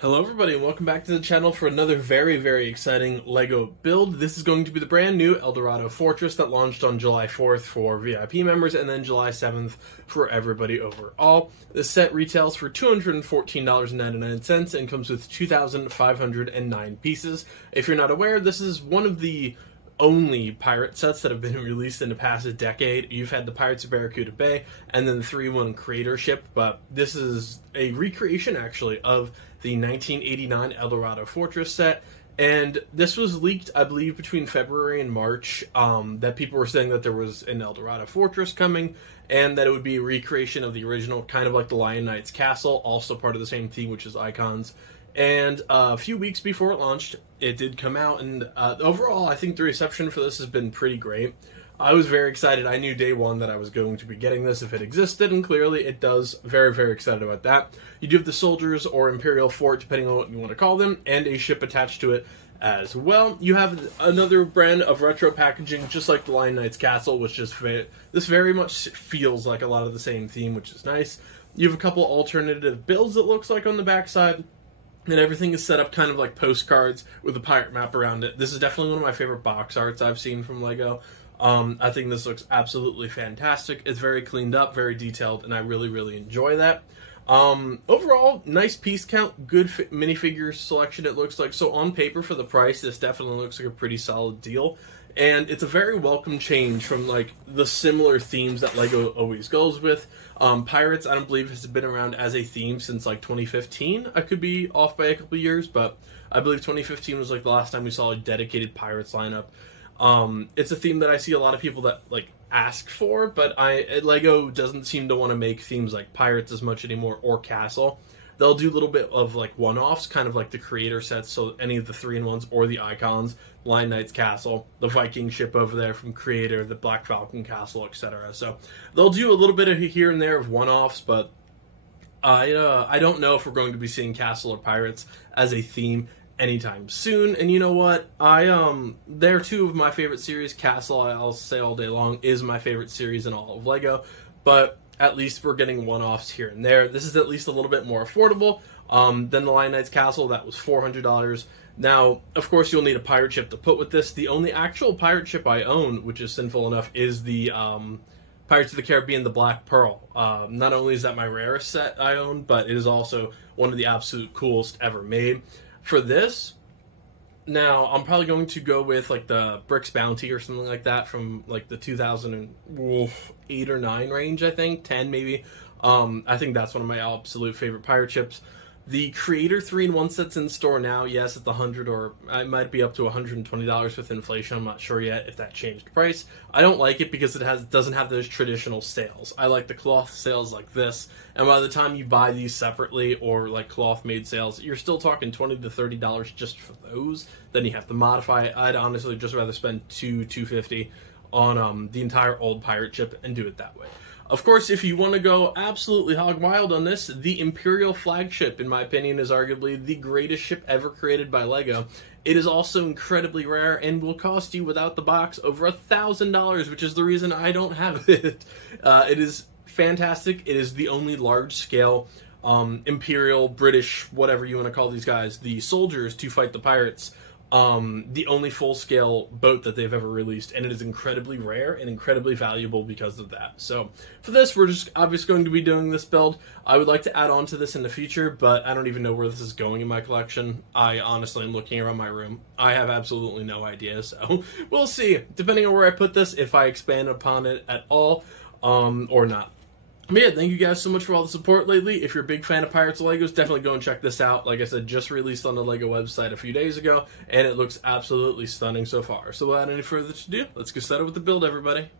Hello everybody and welcome back to the channel for another very exciting LEGO build. This is going to be the brand new Eldorado Fortress that launched on July 4th for VIP members and then July 7th for everybody overall. This set retails for $214.99 and comes with 2,509 pieces. If you're not aware, this is one of the only pirate sets that have been released in the past decade. You've had the Pirates of Barracuda Bay and then the 3-1 Creator ship, but this is a recreation actually of the 1989 Eldorado Fortress set. And this was leaked, I believe, between February and March, that people were saying that there was an Eldorado Fortress coming, and that it would be a recreation of the original, kind of like the Lion Knight's Castle, also part of the same theme, which is icons. And a few weeks before it launched, it did come out, and overall, I think the reception for this has been pretty great. I was very excited. I knew day one that I was going to be getting this if it existed, and clearly it does. Very excited about that. You do have the soldiers or Imperial Fort, depending on what you want to call them, and a ship attached to it as well. You have another brand of retro packaging, just like the Lion Knight's Castle, which just this very much feels like a lot of the same theme, which is nice. You have a couple alternative builds, it looks like, on the backside. And everything is set up kind of like postcards with a pirate map around it. This is definitely one of my favorite box arts I've seen from LEGO. I think this looks absolutely fantastic. It's very cleaned up, very detailed, and I really enjoy that. Overall, nice piece count, good minifigure selection it looks like. So on paper for the price, this definitely looks like a pretty solid deal. And it's a very welcome change from like the similar themes that LEGO always goes with. Pirates, I don't believe, has been around as a theme since like 2015. I could be off by a couple years, but I believe 2015 was like the last time we saw a dedicated Pirates lineup. It's a theme that I see a lot of people that like ask for, but LEGO doesn't seem to want to make themes like Pirates as much anymore, or Castle. They'll do a little bit of like one-offs, kind of like the Creator sets, so any of the 3-in-1s or the icons, Lion Knight's Castle, the Viking ship over there from Creator, the Black Falcon Castle, etc. So they'll do a little bit of here and there of one-offs, but I don't know if we're going to be seeing Castle or Pirates as a theme anytime soon. And you know what? They're two of my favorite series. Castle, I'll say all day long, is my favorite series in all of LEGO, but at least we're getting one-offs here and there. This is at least a little bit more affordable than the Lion Knight's Castle. That was $400. Now, of course, you'll need a pirate ship to put with this. The only actual pirate ship I own, which is sinful enough, is the Pirates of the Caribbean, the Black Pearl. Not only is that my rarest set I own, but it is also one of the absolute coolest ever made. For this, now, I'm probably going to go with like the Bricks Bounty or something like that from like the 2008 or 9 range, I think, 10 maybe. I think that's one of my absolute favorite pirate ships. The Creator 3-in-1 set's in store now. Yes, it's $100, or it might be up to $120 with inflation. I'm not sure yet if that changed price. I don't like it because it doesn't have those traditional sails. I like the cloth sails like this, and by the time you buy these separately or like cloth made sails, you're still talking $20 to $30 just for those. Then you have to modify it. I'd honestly just rather spend $250 on the entire old pirate ship and do it that way. Of course, if you want to go absolutely hog wild on this, the Imperial flagship, in my opinion, is arguably the greatest ship ever created by LEGO. It is also incredibly rare and will cost you, without the box, over $1,000, which is the reason I don't have it. It is fantastic. It is the only large-scale Imperial, British, whatever you want to call these guys, the soldiers to fight the pirates. The only full-scale boat that they've ever released, and it is incredibly rare and incredibly valuable because of that. So for this, we're just obviously going to be doing this build. I would like to add on to this in the future, but I don't even know where this is going in my collection. I honestly am looking around my room. I have absolutely no idea, so we'll see, depending on where I put this, if I expand upon it at all, or not. But yeah, thank you guys so much for all the support lately. If you're a big fan of Pirates of Legos, definitely go and check this out. Like I said, just released on the LEGO website a few days ago, and it looks absolutely stunning so far. So without any further ado, let's get started with the build, everybody.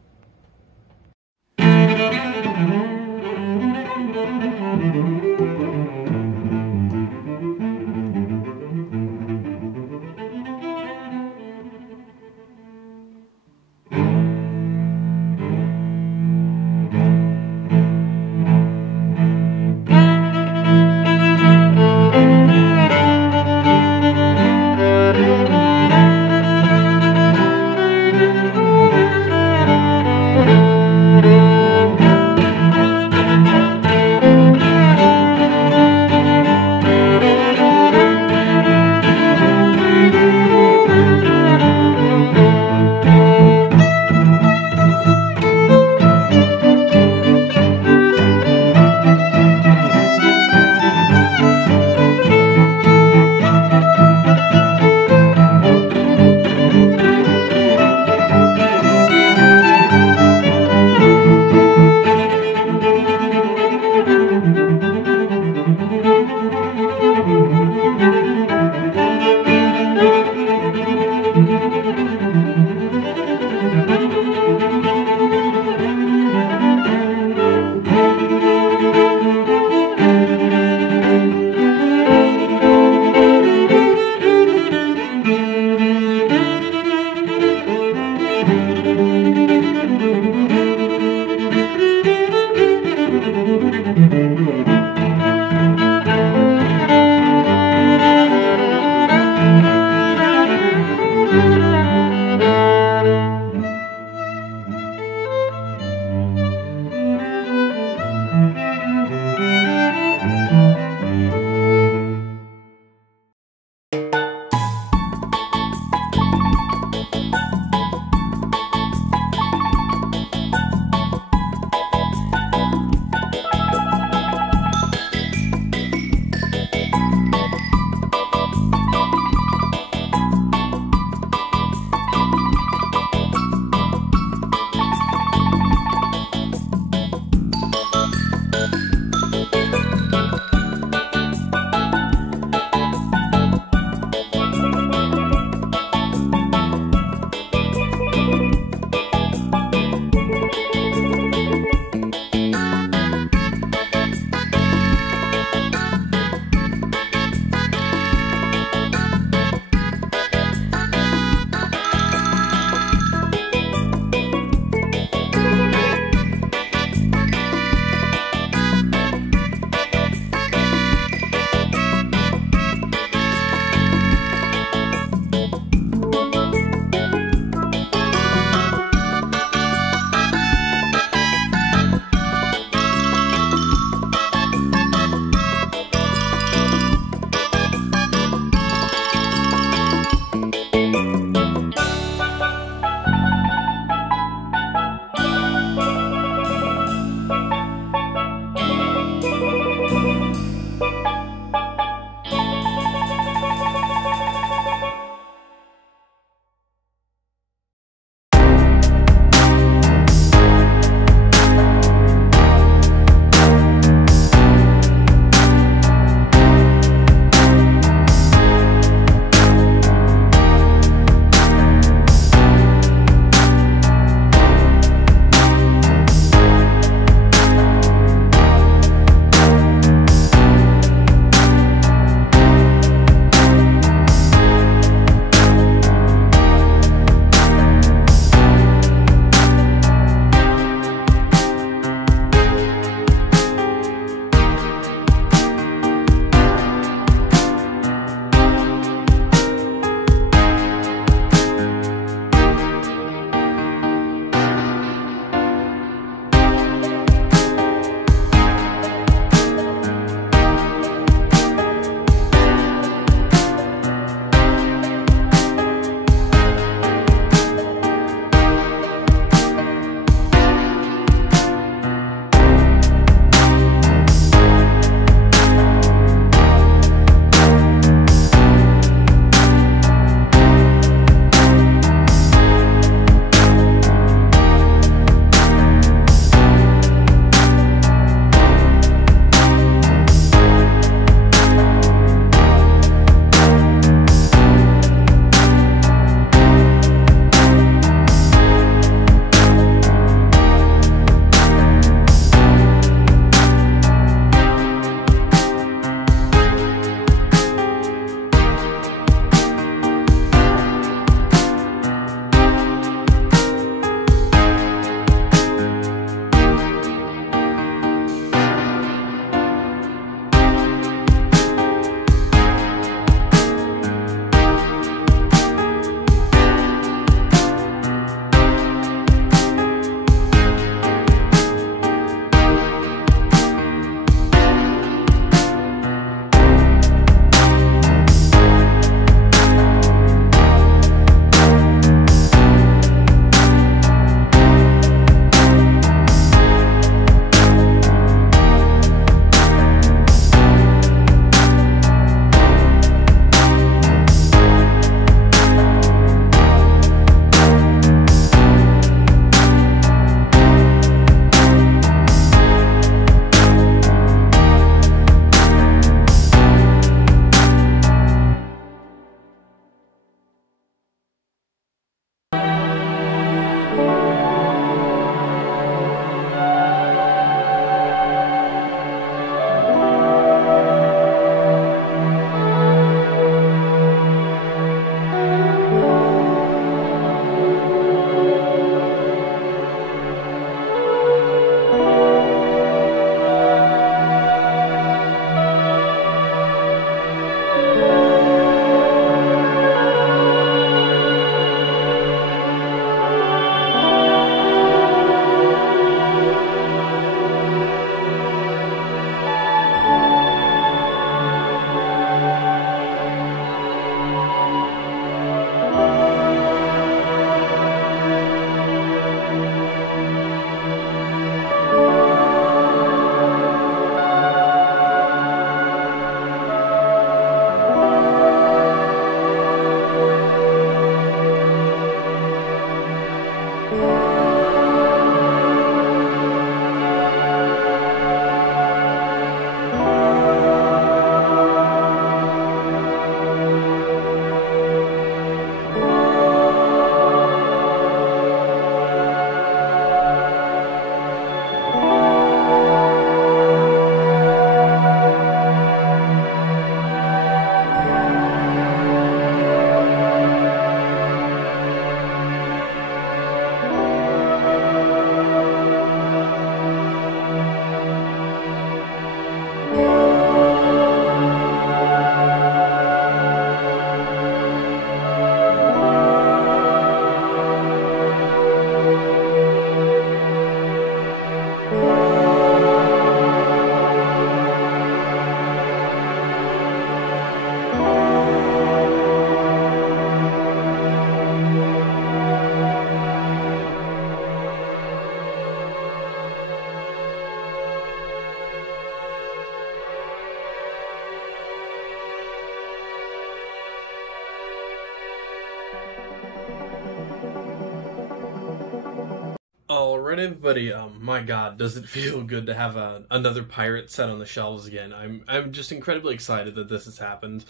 Alright everybody, my god, does it feel good to have another pirate set on the shelves again. I'm just incredibly excited that this has happened.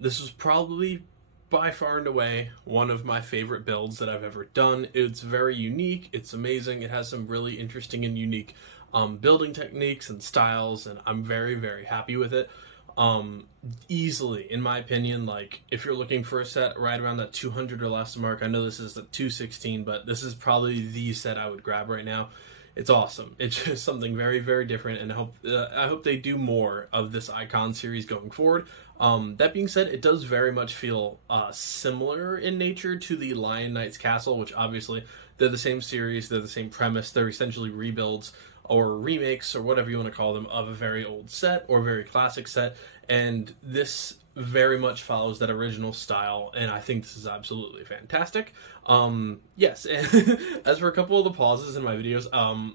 This was probably, by far and away, one of my favorite builds that I've ever done. It's very unique, it's amazing, it has some really interesting and unique building techniques and styles, and I'm very, very happy with it. Easily, in my opinion, like, if you're looking for a set right around that 200 or less mark, I know this is the 216, but this is probably the set I would grab right now. It's awesome. It's just something very, very different, and I hope they do more of this Icon series going forward. That being said, it does very much feel similar in nature to the Lion Knight's Castle, which obviously they're the same series, they're the same premise, they're essentially rebuilds or remakes, or whatever you want to call them, of a very old set or very classic set, and this very much follows that original style, and I think this is absolutely fantastic. Yes, and as for a couple of the pauses in my videos,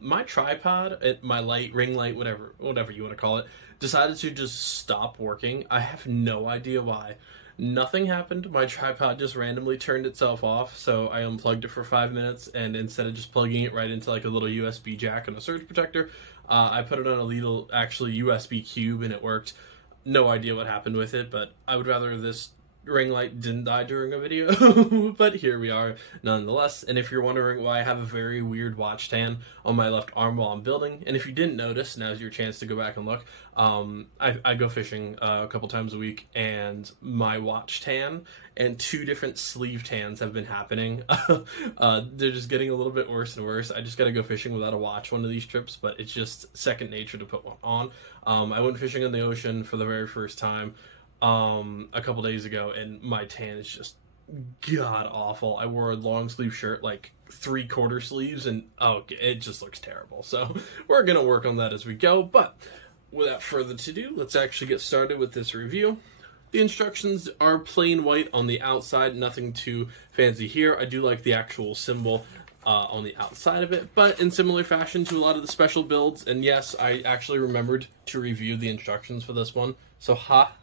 my tripod, my ring light, whatever you want to call it, decided to just stop working. I have no idea why. Nothing happened. My tripod just randomly turned itself off, so I unplugged it for 5 minutes, and instead of just plugging it right into like a little USB jack and a surge protector, I put it on a little, actually, USB cube, and it worked. No idea what happened with it, but I would rather this ring light didn't die during a video, but here we are nonetheless. And if you're wondering why I have a very weird watch tan on my left arm while I'm building, and if you didn't notice, now's your chance to go back and look. I go fishing a couple times a week, and my watch tan and 2 different sleeve tans have been happening. They're just getting a little bit worse and worse. I just gotta go fishing without a watch one of these trips, but it's just second nature to put one on. I went fishing in the ocean for the very first time a couple days ago, and my tan is just god awful. I wore a long sleeve shirt, like 3/4 sleeves, and oh, it just looks terrible. So we're gonna work on that as we go, but without further ado, let's actually get started with this review. The instructions are plain white on the outside, nothing too fancy here. I do like the actual symbol on the outside of it, but in similar fashion to a lot of the special builds, and yes, I actually remembered to review the instructions for this one, so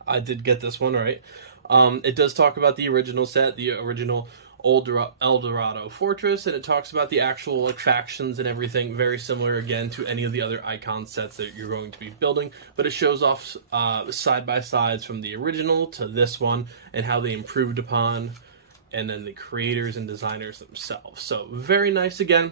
I did get this one right. It does talk about the original set, the original Eldorado Fortress, and it talks about the actual like factions and everything, very similar again to any of the other Icon sets that you're going to be building, but it shows off side-by-sides from the original to this one and how they improved upon, and then the creators and designers themselves. So very nice again.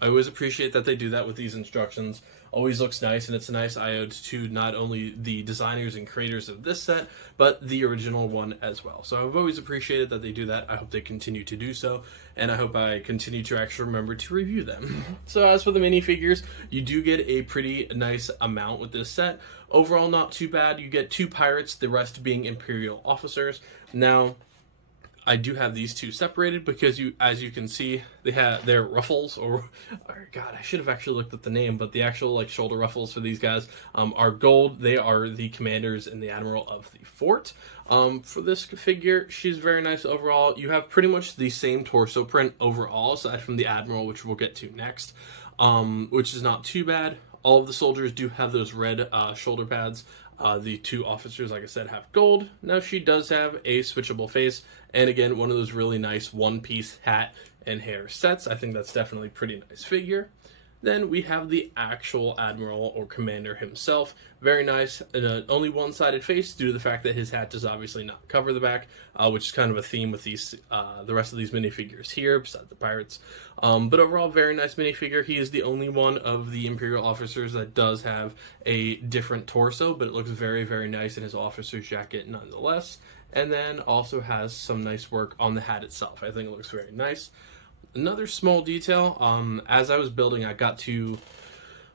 I always appreciate that they do that with these instructions. Always looks nice, and it's a nice ode to not only the designers and creators of this set, but the original one as well. So I've always appreciated that they do that. I hope they continue to do so, and I hope I continue to actually remember to review them. So as for the minifigures, you do get a pretty nice amount with this set. Overall, not too bad. You get 2 pirates, the rest being Imperial officers. Now, I do have these 2 separated because as you can see, they have their ruffles, or God, I should have actually looked at the name, but the actual like shoulder ruffles for these guys are gold. They are the commanders and the admiral of the fort. For this figure, she's very nice overall. You have pretty much the same torso print overall, aside from the admiral, which we'll get to next, which is not too bad. All of the soldiers do have those red shoulder pads. The 2 officers, like I said, have gold. Now she does have a switchable face, and again, one of those really nice one-piece hat and hair sets. I think that's definitely a pretty nice figure. Then we have the actual admiral or commander himself. Very nice. Only one-sided face due to the fact that his hat does obviously not cover the back, which is kind of a theme with these the rest of these minifigures here, besides the pirates. But overall, very nice minifigure. He is the only one of the Imperial officers that does have a different torso, but it looks very, very nice in his officer's jacket nonetheless. And then also has some nice work on the hat itself. I think it looks very nice. Another small detail, as I was building, I got to,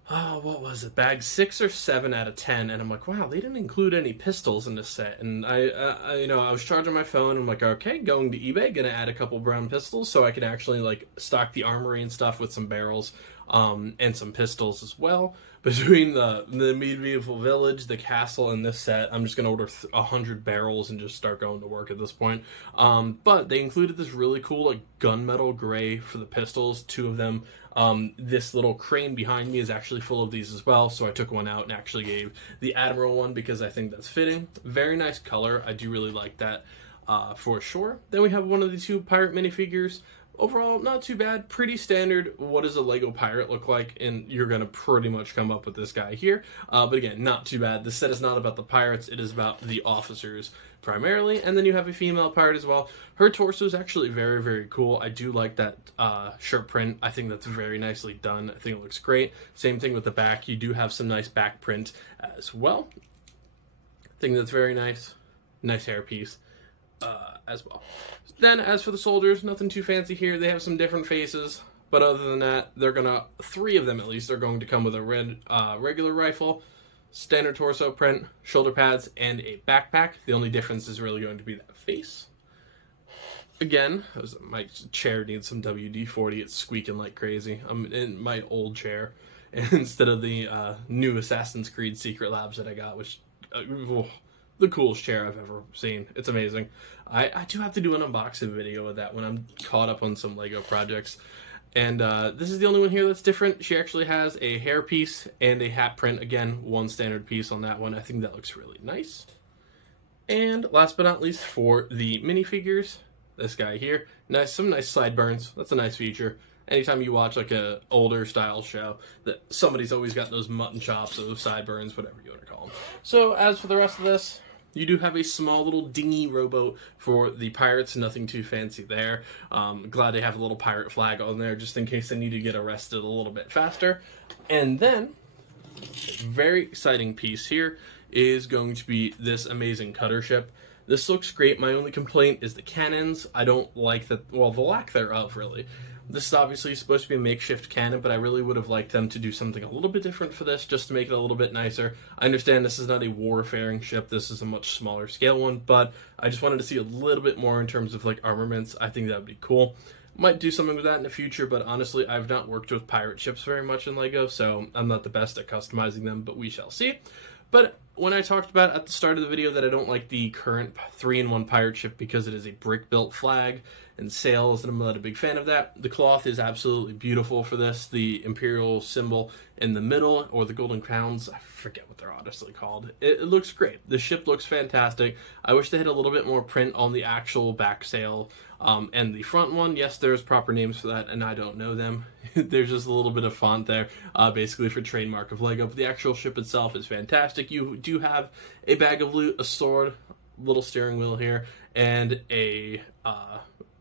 what was it, bag 6 or 7 out of 10, and I'm like, wow, they didn't include any pistols in this set, and I was charging my phone, and I'm like, okay, going to eBay, gonna add a couple brown pistols, so I can actually, like, stock the armory and stuff with some barrels, and some pistols as well. Between the medieval village, the castle, and this set, I'm just going to order 100 barrels and just start going to work at this point. But they included this really cool like gunmetal gray for the pistols, 2 of them. This little crane behind me is actually full of these as well, so I took one out and actually gave the Admiral one because I think that's fitting. Very nice color. I do really like that for sure. Then we have one of the 2 pirate minifigures. overall, not too bad. Pretty standard. What does a Lego pirate look like? And you're going to pretty much come up with this guy here. But again, not too bad. This set is not about the pirates. It is about the officers primarily. And then you have a female pirate as well. Her torso is actually very, very cool. I do like that shirt print. I think that's very nicely done. I think it looks great. Same thing with the back. You do have some nice back print as well. I think that's very nice. Nice hairpiece. As well. Then, as for the soldiers, nothing too fancy here. They have some different faces, but other than that, they're gonna, 3 of them at least, are going to come with a red regular rifle, standard torso print, shoulder pads, and a backpack. The only difference is really going to be that face. Again, my chair needs some WD-40. It's squeaking like crazy. I'm in my old chair instead of the new Assassin's Creed Secret Labs that I got, which... the coolest chair I've ever seen. It's amazing. I do have to do an unboxing video of that when I'm caught up on some Lego projects. And this is the only one here that's different. She actually has a hair piece and a hat print. Again, one standard piece on that one. I think that looks really nice. And last but not least, for the minifigures, this guy here. Some nice sideburns. That's a nice feature. Anytime you watch like a older style show, that somebody's always got those mutton chops, those sideburns, whatever you want to call them. So as for the rest of this, you do have a small little dingy rowboat for the pirates. Nothing too fancy there. Glad they have a little pirate flag on there just in case they need to get arrested a little bit faster. And then, a very exciting piece here is going to be this amazing cutter ship. This looks great. My only complaint is the cannons. I don't like that, well, the lack thereof, really. This is obviously supposed to be a makeshift cannon, but I really would have liked them to do something a little bit different for this, just to make it a little bit nicer. I understand this is not a warfaring ship, this is a much smaller scale one, but I just wanted to see a little bit more in terms of like armaments. I think that would be cool. Might do something with that in the future, but honestly, I've not worked with pirate ships very much in LEGO, so I'm not the best at customizing them, but we shall see. But when I talked about at the start of the video that I don't like the current 3-in-1 pirate ship because it is a brick-built flag and sails, and I'm not a big fan of that. The cloth is absolutely beautiful for this. The imperial symbol in the middle, or the golden crowns, I forget what they're honestly called. It looks great. The ship looks fantastic. I wish they had a little bit more print on the actual back sail and the front one. Yes, there's proper names for that, and I don't know them. There's just a little bit of font there, basically for trademark of LEGO, but the actual ship itself is fantastic. You do have a bag of loot, a sword, little steering wheel here, and a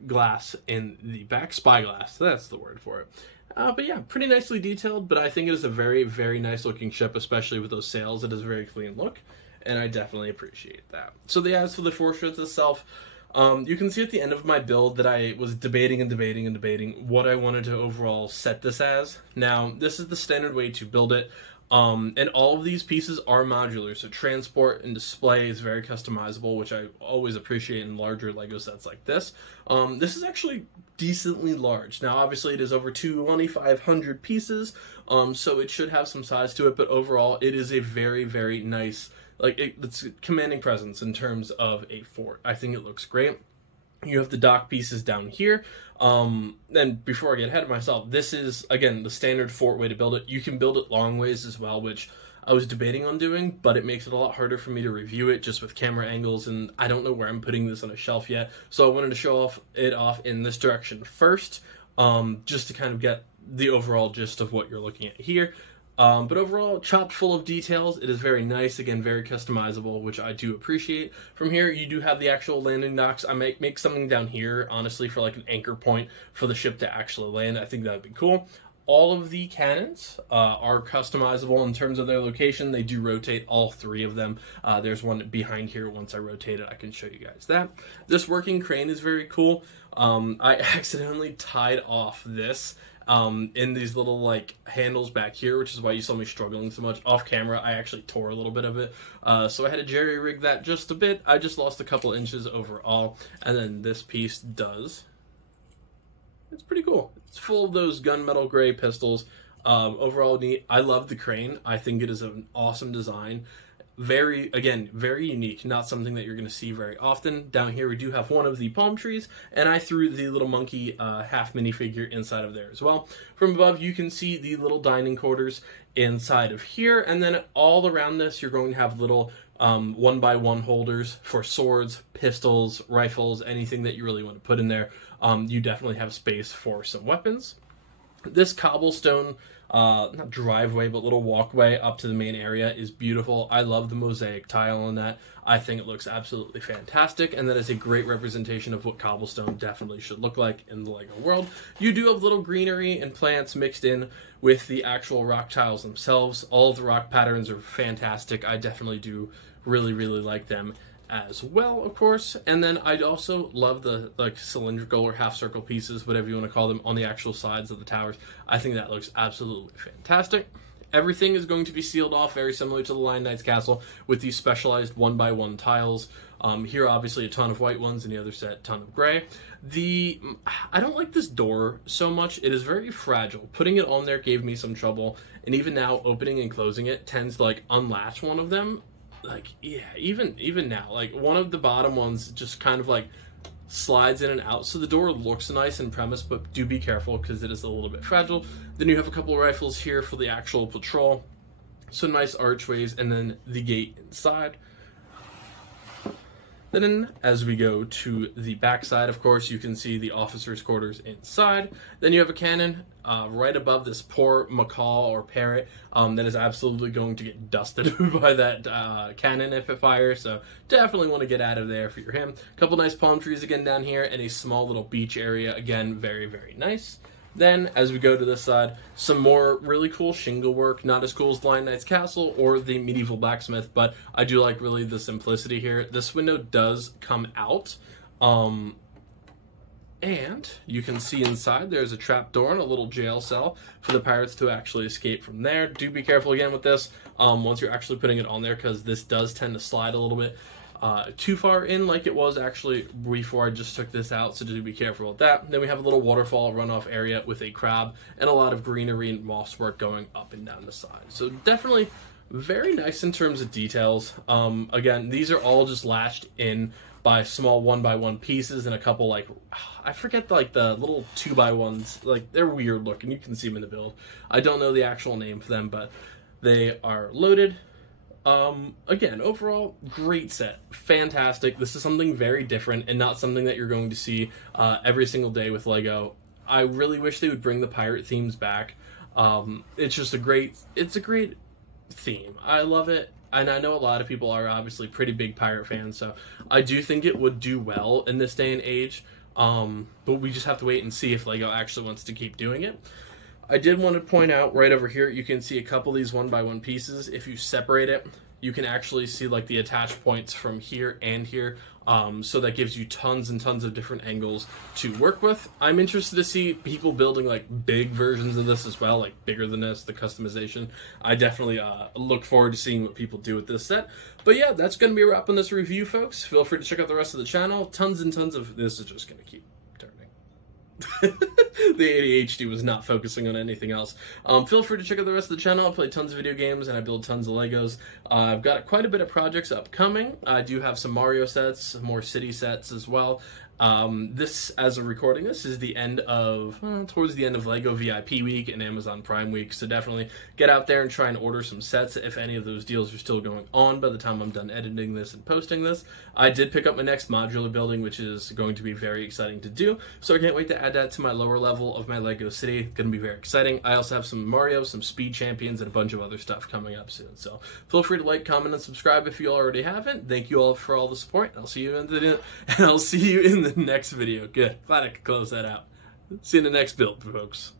glass in the back, spyglass, that's the word for it. But yeah, pretty nicely detailed, but I think it is a very, very nice looking ship, especially with those sails. It is a very clean look, and I definitely appreciate that. So as for the fortress itself, you can see at the end of my build that I was debating what I wanted to overall set this as. Now, this is the standard way to build it. And all of these pieces are modular, so transport and display is very customizable, which I always appreciate in larger LEGO sets like this. This is actually decently large. Now, obviously, it is over 2,500 pieces, so it should have some size to it, but overall, it is a very, very nice, it's a commanding presence in terms of a fort. I think it looks great. You have the dock pieces down here. And before I get ahead of myself, this is, again, the standard fort way to build it. You can build it long ways as well, which I was debating on doing, but it makes it a lot harder for me to review it just with camera angles, and I don't know where I'm putting this on a shelf yet. So I wanted to show it off in this direction first, just to kind of get the overall gist of what you're looking at here. But overall, chopped full of details. It is very nice, again, very customizable, which I do appreciate. From here, you do have the actual landing docks. I might make something down here, honestly, for like an anchor point for the ship to actually land. I think that would be cool. All of the cannons are customizable in terms of their location. They do rotate, all 3 of them. There's one behind here. Once I rotate it, I can show you guys that. This working crane is very cool. I accidentally tied off this in these little handles back here, which is why you saw me struggling so much. Off camera, I actually tore a little bit of it, so I had to jerry rig that just a bit. I just lost a couple inches overall, and then this piece does. It's pretty cool. It's full of those gunmetal gray pistols. Overall neat. I love the crane. I think it is an awesome design. Very unique, not something that you're going to see very often. Down here we do have one of the palm trees, and I threw the little monkey half minifigure inside of there as well. From above you can see the little dining quarters inside of here, and then all around this you're going to have little 1x1 holders for swords, pistols, rifles, anything that you really want to put in there. You definitely have space for some weapons. This cobblestone, not driveway, but little walkway up to the main area is beautiful. I love the mosaic tile on that. I think it looks absolutely fantastic, and that is a great representation of what cobblestone definitely should look like in the LEGO world. You do have little greenery and plants mixed in with the actual rock tiles themselves. All of the rock patterns are fantastic. I definitely do really, really like them as well, of course. And then I also love the like cylindrical or half circle pieces, whatever you want to call them, on the actual sides of the towers. I think that looks absolutely fantastic. Everything is going to be sealed off very similar to the Lion Knight's castle with these specialized 1x1 tiles. Here obviously a ton of white ones, and the other set ton of gray. I don't like this door so much. It is very fragile. Putting it on there gave me some trouble, and even now opening and closing it tends to like unlatch one of them. Like, yeah, even now, like one of the bottom ones just kind of like slides in and out. So the door looks nice in premise, but do be careful because it is a little bit fragile. Then you have a couple of rifles here for the actual patrol. So nice archways, and then the gate inside. Then as we go to the back side, of course, you can see the officers' quarters inside. Then you have a cannon right above this poor macaw or parrot that is absolutely going to get dusted by that cannon if it fires. So definitely want to get out of there if you're him. A couple nice palm trees again down here, and a small little beach area. Again, very, very nice. Then, as we go to this side, some more really cool shingle work. Not as cool as Lion Knight's castle or the medieval blacksmith, but I do like really the simplicity here. This window does come out, and you can see inside there's a trap door and a little jail cell for the pirates to actually escape from there. Do be careful again with this once you're actually putting it on there, because this does tend to slide a little bit too far in, like it was actually before I just took this out, so do be careful with that. Then we have a little waterfall runoff area with a crab and a lot of greenery and moss work going up and down the side. So definitely very nice in terms of details. Again, these are all just latched in by small 1x1 pieces and a couple, like, I forget, like the little 2x1s, like they're weird looking. You can see them in the build. I don't know the actual name for them, but they are loaded. Again, overall, great set. Fantastic. This is something very different and not something that you're going to see every single day with LEGO. I really wish they would bring the pirate themes back. It's just a great theme. I love it. And I know a lot of people are obviously pretty big pirate fans, so I do think it would do well in this day and age. But we just have to wait and see if LEGO actually wants to keep doing it. I did want to point out right over here, you can see a couple of these 1x1 pieces. If you separate it, you can actually see like the attach points from here and here. So that gives you tons and tons of different angles to work with. I'm interested to see people building like big versions of this as well, like bigger than this, the customization. I definitely look forward to seeing what people do with this set. But yeah, that's going to be a wrap on this review, folks. Feel free to check out the rest of the channel. Tons and tons of this is just going to keep turning. The ADHD was not focusing on anything else. Feel free to check out the rest of the channel. I play tons of video games and I build tons of Legos. I've got quite a bit of projects upcoming. I do have some Mario sets, more city sets as well. This, as of recording this, is the end of, towards the end of LEGO VIP week and Amazon Prime week, so definitely get out there and try and order some sets if any of those deals are still going on by the time I'm done editing this and posting this. I did pick up my next modular building, which is going to be very exciting to do, so I can't wait to add that to my lower level of my LEGO city. It's going to be very exciting. I also have some Mario, some Speed Champions, and a bunch of other stuff coming up soon, so feel free to like, comment, and subscribe if you already haven't. Thank you all for all the support, and I'll see you in the next video. Good. Glad I could close that out. See you in the next build, folks.